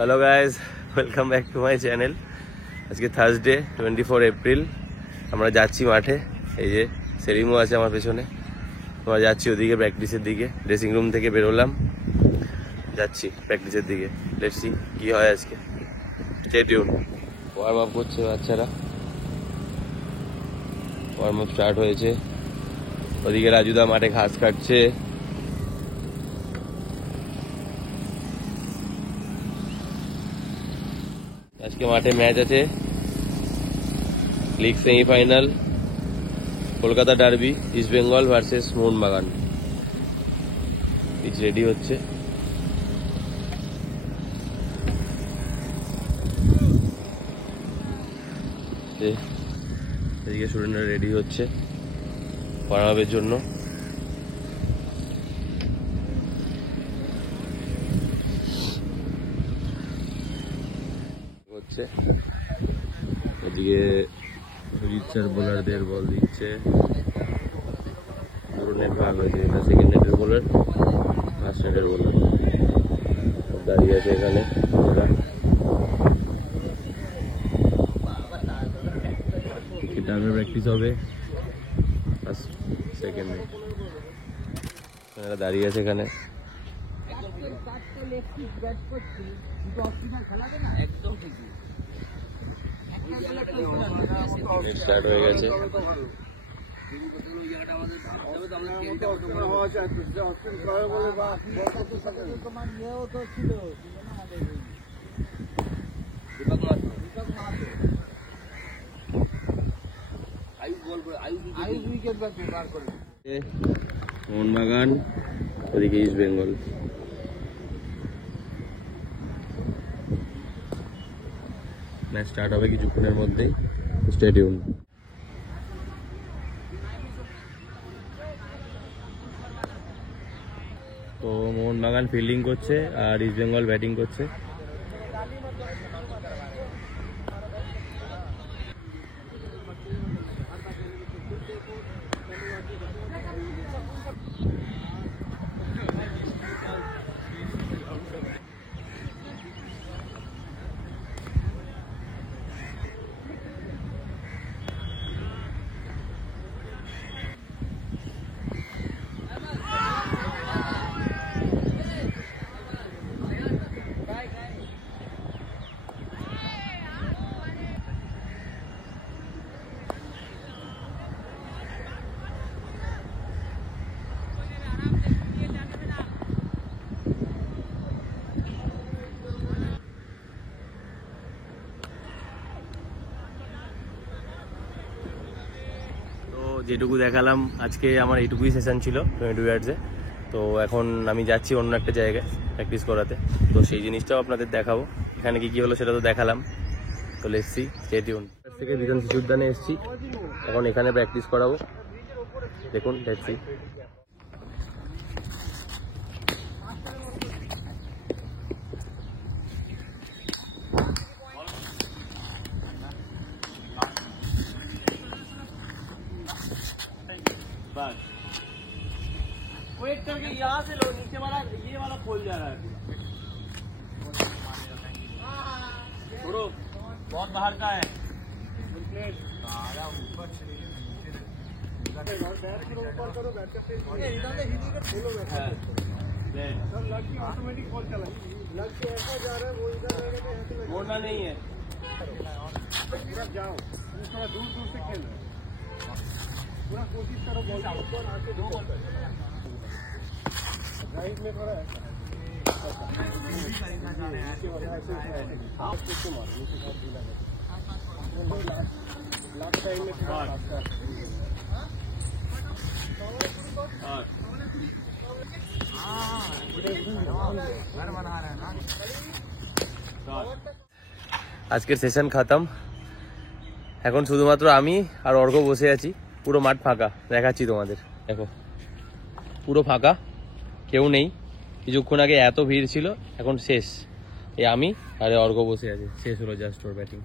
Hello guys, welcome back to my channel. আজকে থার্সডে 24 এপ্রিল। আমরা যাচ্ছি মাঠে। এই যে সেলিমও আছে আমার পেছনে। আমরা যাচ্ছি ওদিকে প্র্যাকটিসের দিকে। ড্রেসিং রুম থেকে বেরোলাম, যাচ্ছি প্র্যাকটিসের দিকে। লেটস সি কি হয় আজকে। Stay tune. ওয়ার্ম আপ করছে বাচ্চারা, ওয়ার্ম আপ স্টার্ট হয়েছে। ওদিকে রাজুদা মাঠে ঘাস কাটছে। আজকে মাঠে ম্যাচ আছে, league semifinal, Kolkata derby, East Bengal versus Mohun Bagan. Pitch ready হচ্ছে। এদিকে স্টুডেন্টরা রেডি হচ্ছে ওয়ার্ম-আপের জন্য। এদিকে রিচার বোলারদের বল দিচ্ছে। দুটো নেট ভাগ হয়েছে, এটা সেকেন্ড নেটের বোলার, ফার্স্ট নেটের বোলার দাঁড়িয়ে আছে এখানে। গিটারের প্র্যাকটিস হবে, ফার্স্ট সেকেন্ড নেট। এরা দাঁড়িয়ে আছে এখানে। স্টার্ট হয়ে গেছে। মোহনবাগান, ওদিকে ইস্ট বেঙ্গল। ম্যাচ স্টার্ট হবে কিছুক্ষণের মধ্যেই। Stay tune. তো মোহনবাগান ফিল্ডিং করছে আর ইস্ট বেঙ্গল ব্যাটিং করছে। যেটুকু দেখালাম আজকে আমার এইটুকুই সেশন ছিল 22 ইয়ার্সে। তো এখন আমি যাচ্ছি অন্য একটা জায়গায় প্র্যাকটিস করাতে। তো সেই জিনিসটাও আপনাদের দেখাবো। এখানে কি হলো সেটা তো দেখালাম। তো লেটস সি, স্টে টিউন। থেকে বিধান শিশু উদ্যানে এসেছি, এখন এখানে প্র্যাকটিস করাবো। দেখুন, লেটস সি। वेट करके यहाँ से लो, नीचे वाला ये वाला खोल जा रहा है। छोड़ो, बहुत बाहर का है। मोड़ना नहीं है, जाओ थोड़ा दूर दूर से खेल, पूरा कोशिश करो बॉल आके दो बॉल राइट में थोड़ा लास्ट टाइम में আজকের সেশন খতম। এখন শুধুমাত্র আমি আর অর্ঘ বসে আছি। পুরো মাঠ ফাঁকা, দেখাচ্ছি তোমাদের। দেখো পুরো ফাঁকা, কেউ নেই। কিছুক্ষণ আগে এত ভিড় ছিল, এখন শেষ। এই আমি আর অর্ঘ বসে আছে। শেষ হলো জাস্ট ওর ব্যাটিং।